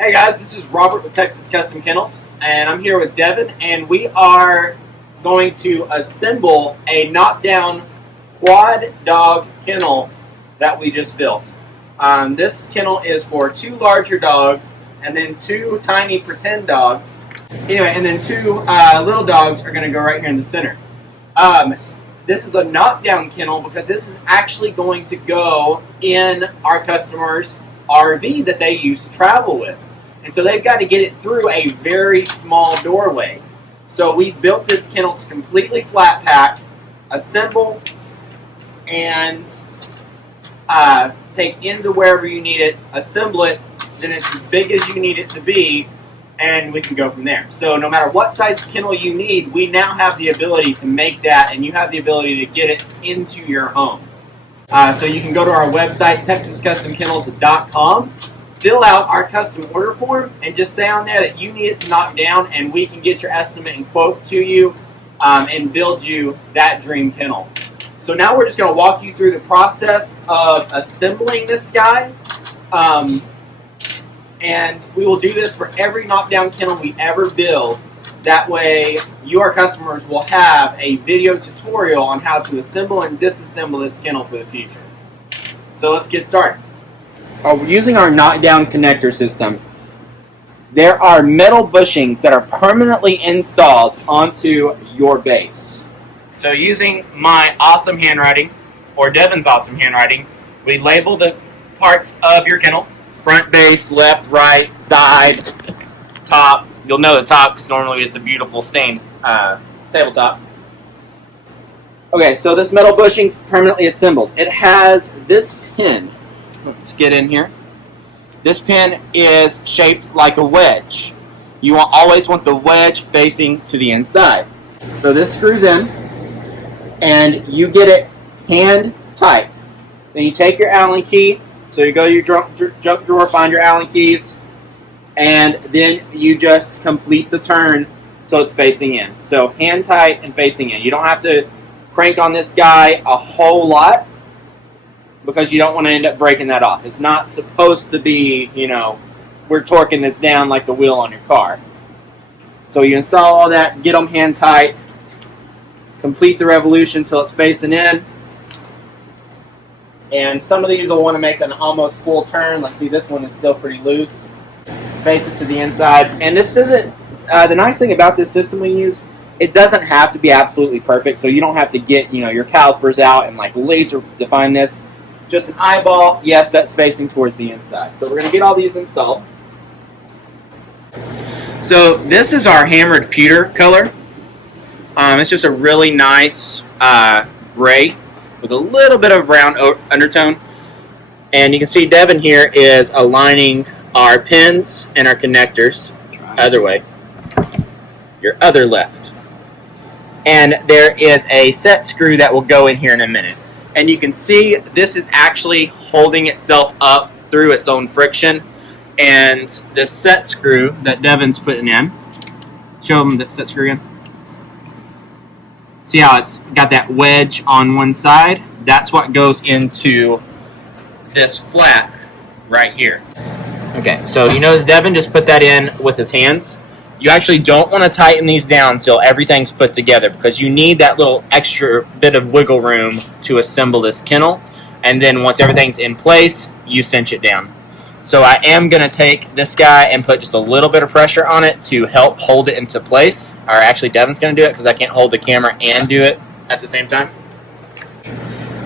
Hey guys, this is Robert with Texas Custom Kennels, and I'm here with Devin, and we are going to assemble a knockdown quad dog kennel that we just built. This kennel is for 2 larger dogs and then 2 tiny pretend dogs. Anyway, and then 2 little dogs are going to go right here in the center. This is a knockdown kennel because this is actually going to go in our customers' RV that they used to travel with. And so they've got to get it through a very small doorway. So we've built this kennel to completely flat pack, assemble, and take into wherever you need it, assemble it, then it's as big as you need it to be, and we can go from there. So no matter what size kennel you need, we now have the ability to make that, and you have the ability to get it into your home. So you can go to our website, texascustomkennels.com, fill out our custom order form, and just say on there that you need it to knock down, and we can get your estimate and quote to you and build you that dream kennel. So now we're just going to walk you through the process of assembling this guy. And we will do this for every knockdown kennel we ever build. That way, you, our customers, will have a video tutorial on how to assemble and disassemble this kennel for the future. So let's get started. Using our knockdown connector system, there are metal bushings that are permanently installed onto your base. So using my awesome handwriting, or Devin's awesome handwriting, we label the parts of your kennel. Front base, left, right, side, top. You'll know the top because normally it's a beautiful stained tabletop. Okay, so this metal bushing's permanently assembled. It has this pin. Let's get in here. This pin is shaped like a wedge. You always want the wedge facing to the inside. So this screws in, and you get it hand tight. Then you take your Allen key. So you go to your junk drawer, find your Allen keys, and then you just complete the turn so it's facing in. So hand tight and facing in. You don't have to crank on this guy a whole lot because you don't want to end up breaking that off. It's not supposed to be, we're torquing this down like the wheel on your car. So you install all that, get them hand tight, complete the revolution until it's facing in. And some of these will want to make an almost full turn. Let's see, this one is still pretty loose. Face it to the inside. And this isn't, the nice thing about this system we use, it doesn't have to be absolutely perfect. So you don't have to get, your calipers out and like laser define this. Just an eyeball, yes, that's facing towards the inside. So we're going to get all these installed. So this is our hammered pewter color. It's just a really nice gray with a little bit of brown undertone. And you can see Devin here is aligning our pins and our connectors. Other way. Your other left. And there is a set screw that will go in here in a minute. And you can see this is actually holding itself up through its own friction. And the set screw that Devin's putting in, show them the set screw again. See how it's got that wedge on one side? That's what goes into this flat right here. Okay, so you notice Devin just put that in with his hands. You actually don't want to tighten these down until everything's put together because you need that little extra bit of wiggle room to assemble this kennel. And then once everything's in place, you cinch it down. So I am going to take this guy and put just a little bit of pressure on it to help hold it into place. Or actually, Devin's going to do it because I can't hold the camera and do it at the same time.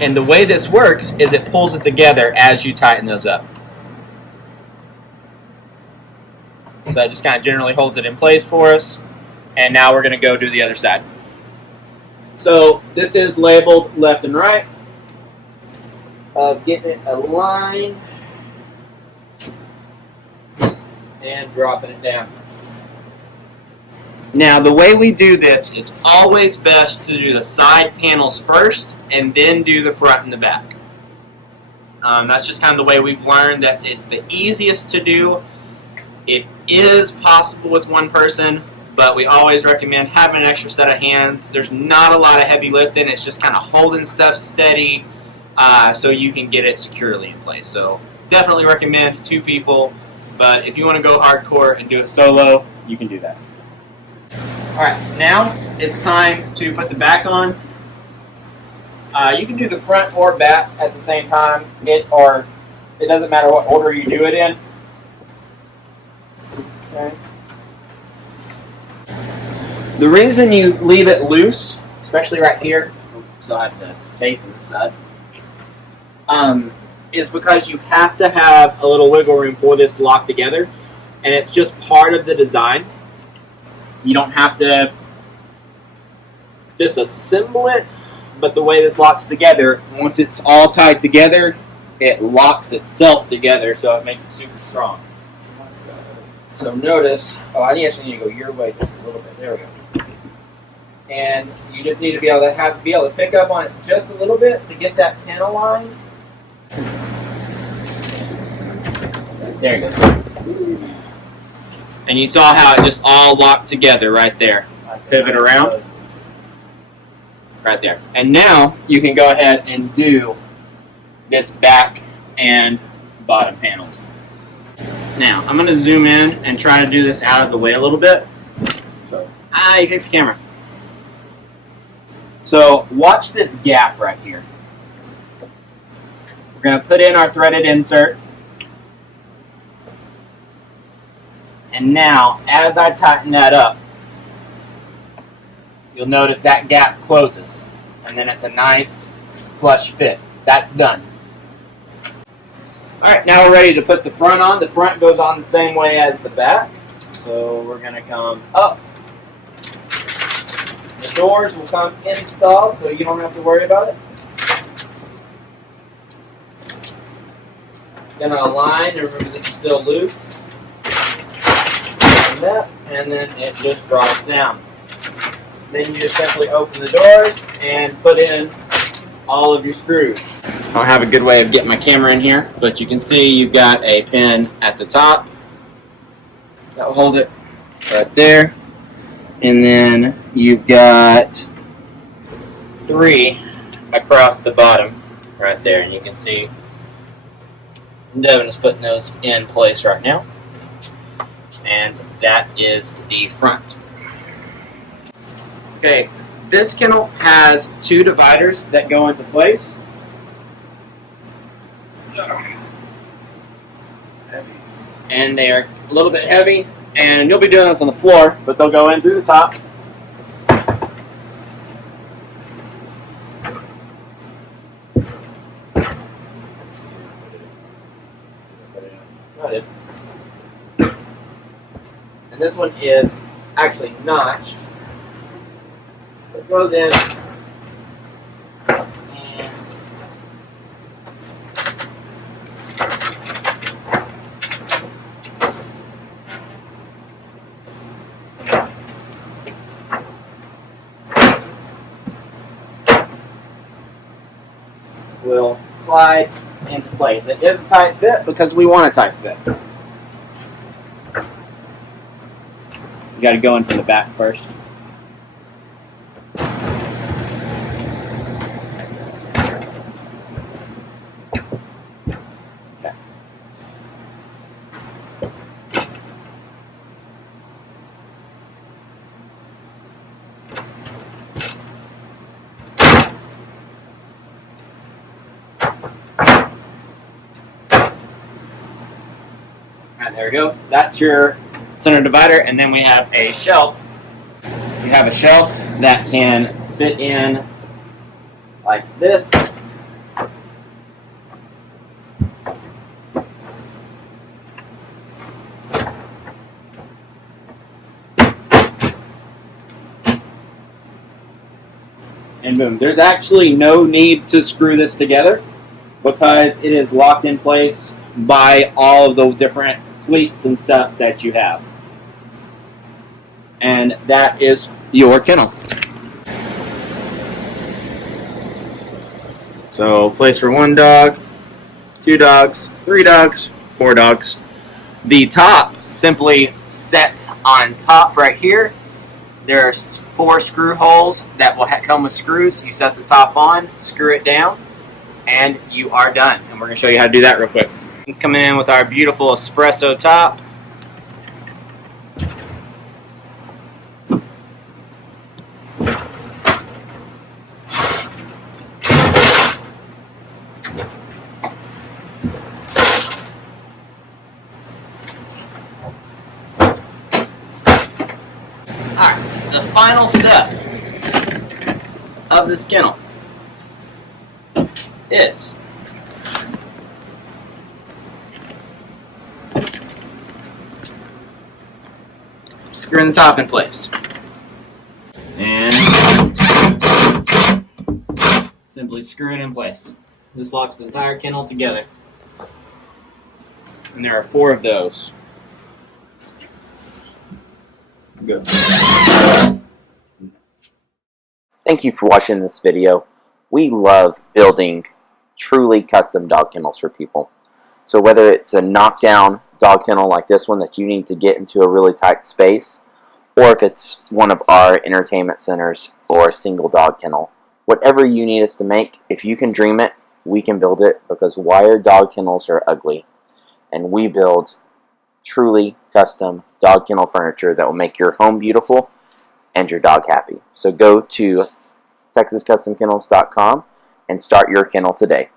And the way this works is it pulls it together as you tighten those up. So that just kind of generally holds it in place for us. And now we're going to go do the other side. So this is labeled left and right. Getting it aligned. And dropping it down. Now, the way we do this, it's always best to do the side panels first and then do the front and the back. That's just kind of the way we've learned. It's the easiest to do. It is possible with one person, but we always recommend having an extra set of hands. There's not a lot of heavy lifting. It's just kind of holding stuff steady so you can get it securely in place. So definitely recommend 2 people. but if you want to go hardcore and do it solo, you can do that. Alright, now it's time to put the back on. You can do the front or back at the same time. It doesn't matter what order you do it in. Okay. The reason you leave it loose, especially right here, so I have the tape on this side, is because you have to have a little wiggle room for this to lock together, and it's just part of the design. You don't have to disassemble it, but the way this locks together, once it's all tied together, it locks itself together, so it makes it super strong. So notice, I actually need to go your way just a little bit. There we go. And you just need to be able to pick up on it just a little bit to get that pin aligned. There it goes. And you saw how it just all locked together right there. Pivot around. Right there. And now you can go ahead and do this back and bottom panels. Now, I'm going to zoom in and try to do this out of the way a little bit. You kicked the camera. So, watch this gap right here. We're going to put in our threaded insert. And now, as I tighten that up, you'll notice that gap closes. And then it's a nice, flush fit. That's done. Alright, now we're ready to put the front on. The front goes on the same way as the back. So, we're going to come up. The doors will come installed, so you don't have to worry about it. Gonna align, and remember this is still loose. And then it just drops down. Then you just simply open the doors and put in all of your screws. I don't have a good way of getting my camera in here, but you can see you've got a pin at the top. That will hold it right there. And then you've got 3 across the bottom right there. And you can see Devin is putting those in place right now. And that is the front. Okay, this kennel has 2 dividers that go into place. And they are a little bit heavy. And you'll be doing this on the floor, but they'll go in through the top. And this one is actually notched. It goes in. Will slide into place. It is a tight fit because we want a tight fit. You got to go in from the back first. Okay. Alright, there we go. That's your center divider, and then we have a shelf. You have a shelf that can fit in like this. And boom. There's actually no need to screw this together because it is locked in place by all of the different cleats and stuff that you have. And that is your kennel. So, place for 1 dog, 2 dogs, 3 dogs, 4 dogs. The top simply sets on top right here. There's 4 screw holes that will come with screws. You set the top on, screw it down, and you are done. And we're going to show you how to do that real quick. It's coming in with our beautiful espresso top. Alright, the final step of this kennel is screwing the top in place. And simply screw it in place. This locks the entire kennel together. And there are 4 of those. Go. Thank you for watching this video. We love building truly custom dog kennels for people. So whether it's a knockdown dog kennel like this one that you need to get into a really tight space, or if it's one of our entertainment centers or a single dog kennel, whatever you need us to make, if you can dream it, we can build it, because wired dog kennels are ugly. And we build truly custom dog kennel furniture that will make your home beautiful and your dog happy. So go to TexasCustomKennels.com and start your kennel today.